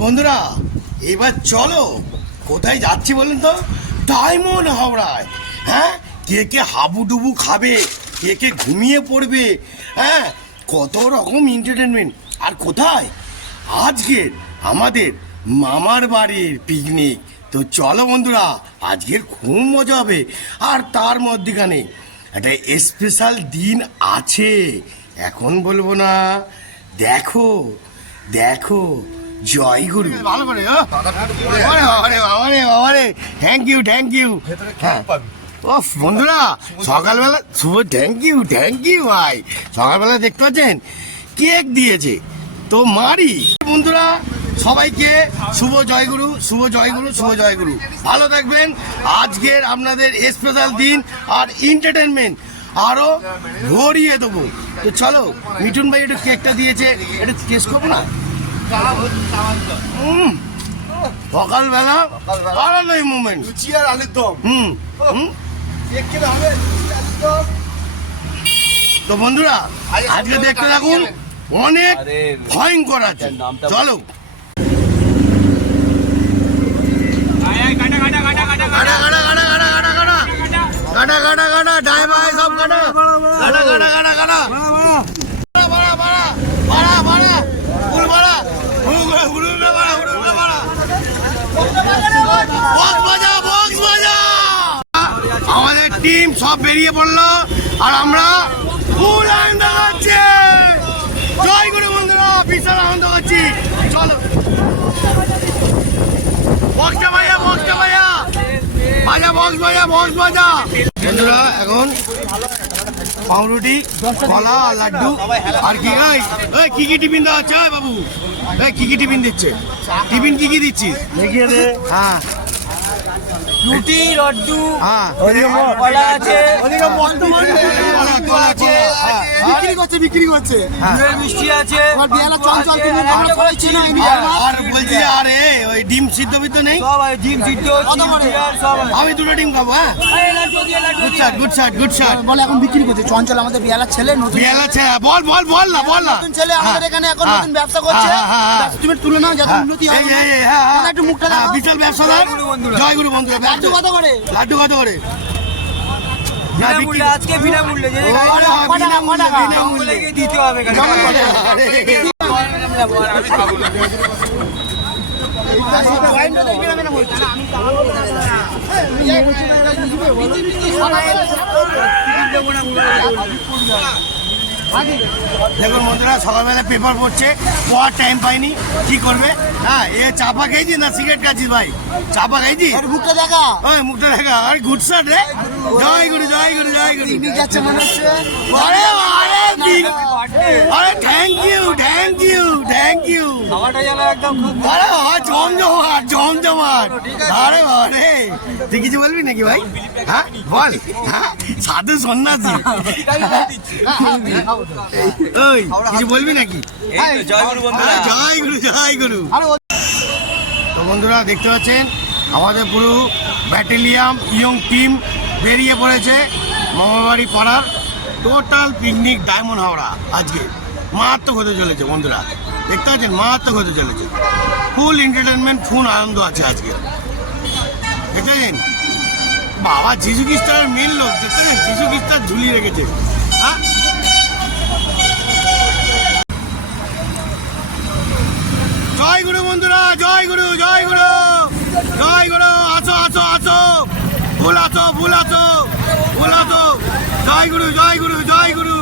বন্ধুরা, এবার চলো, কোথায় যাচ্ছি বলুন তো? ডায়মন্ড হাওড়ায়। হ্যাঁ? কে কে হাবুডুবু খাবে, কে কে ঘুমিয়ে পড়বে হ্যাঁ? কত রকম এন্টারটেনমেন্ট আর কোথায়? আজকের আমাদের মামার বাড়ির পিকনিক তো চলো বন্ধুরা, আজকের খুব মজা হবে। আর তার মধ্যখানে একটা স্পেশাল দিন আছে। এখন বলব না। দেখো দেখো। জয় গুরু। ভালো করে থ্যাংক ইউ থ্যাংক ইউ হ্যাঁ। ও বন্ধুরা সকালবেলা শুভ থ্যাংক ইউ থ্যাংক ইউ ভাই। সকালবেলা দেখতে পাচ্ছেন? কেক দিয়েছে। তো মারি। বন্ধুরা সবাইকে শুভ জয়গুরু শুভ জয়গুরু শুভ জয়গুরু ভালো থাকবেন। আজকের আপনাদের স্পেশাল দিন আর এন্টারটেনমেন্ট আরও ভরিয়ে দেবো। তো চলো মিঠুন ভাই একটু কেকটা দিয়েছে। এটা কেস করব না? সকালবেলা আলাদাই মুমেন্ট লুচি আর আলুর দম হুম হুম হবে। তো বন্ধুরা আজকে দেখতে থাকুন অনেক ভয়ঙ্কর আছে নামটা- চলো গাড়া, গাড়া, গাড়া, গাড়া, গাড়া, গাড়া, গাড়া, গাড়া। গাড়া, গাড়া, গাড়া, driver সব গাড়া। গাড়া, গাড়া, গাড়া, গাড়া। আমাদের টিম সব বেরিয়ে পড়ল আর আমরা ফুল আনন্দ করছি জয় গুরু বন্ধুরা বিশাল আনন্দ করছি চলো। বক্সটা ভাইয়া বক্সটা ভাইয়া বাজা। বক্স বাজা বক্স বাজা বন্ধুরা এখন পাউরুটি কলা আর লাড্ডু আর কি এই এই, কি কি টিফিন দেওয়া ওই বাবু এই কি কি টিফিন দিচ্ছে? টিফিন কি কি দিচ্ছিস? হ্যাঁ। রুটি লড্ডু হ্যাঁ। কলা আছে। কলা, হ্যাঁ। বিক্রি করছে বিক্রি করছে। মিষ্টি আছে। আর বিয়ালা চঞ্চল আমরা সবাই চিনো আর- বলছি আরে ওই ডিম সিদ্ধ বিদ্ধ নেই? সব ডিম সিদ্ধ কত সব আমি দুটো ডিম খাব হ্যাঁ? Shot good shot good shot বলে এখন বিক্রি করছে। চঞ্চল আমাদের বিয়ালার ছেলে নতুন বিয়ালা ছেলে বল বল বল না বল না। নতুন ছেলে আমাদের হ্যাঁ, এখানে এখন হ্যাঁ, নতুন ব্যবসা করছে। হ্যাঁ, হ্যাঁ, হ্যাঁ। তুমি তুলে নাও যাতে হ্যাঁ, উন্নতি হয় এই, এই, হ্যাঁ, হ্যাঁ। দাদা, একটু মুখটা হ্যাঁ, বিশাল ব্যবসাদার জয়গুরু বন্ধুরা। জয় গুরু বন্ধুরা লাড্ডু কত করে? লাড্ডু কত করে? আজকে বিনামূল্যে বিনামূল্যে, দিতে হবে। আরে, দেখুন বন্ধুরা সকালবেলা পেপার পড়ছে পড়ার টাইম পাইনি কি করবে? হ্যাঁ এ চাপা খেয়েছি না? সিগারেট খাচ্ছিস ভাই? চাপা খাইছি একটু মুখটা দেখা। ওই মুখটা দেখা। আরে গুড শাট রে। জয় গুরু জয় গুরু জয় গুরু। যাচ্ছে মনে হচ্ছে। আরে আরে দিন আরে thank you thank you thank you খাওয়াটা যেন একদম খুব আরে হ্যাঁ জমজমাট আরে তুই কিছু বলবি নাকি ভাই? হ্যাঁ? বল। হ্যাঁ? সাধু সন্ন্যাসী। ওই কিছু বলবি নাকি? বন্ধুরা। জয় গুরু জয় গুরু। তো বন্ধুরা দেখতে পাচ্ছেন? আমাদের পুরো ব্যাটেলিয়াম ইয়ং টিম বেরিয়ে পড়েছে মামাবাড়ি পাড়ার টোটাল পিকনিক ডায়মন্ড হাওড়া আজকে। মারাত্মক হতে চলেছে বন্ধুরা। দেখতে পাচ্ছেন? মারাত্মক হতে চলেছে। ফুল এন্টারটেনমেন্ট ফুল আনন্দ আছে আজকে। বাবা, যিশু খ্রিস্টানের মেন লোক যিশু খ্রিস্টার ঝুলিয়ে রেখেছে। হ্যাঁ? জয় গুরু বন্ধুরা, জয় গুরু জয় গুরু জয় গুরু, আসো আসো আসো। ফুল আসো ফুল আসো ফুল আসো। জয় গুরু জয় গুরু জয় গুরু।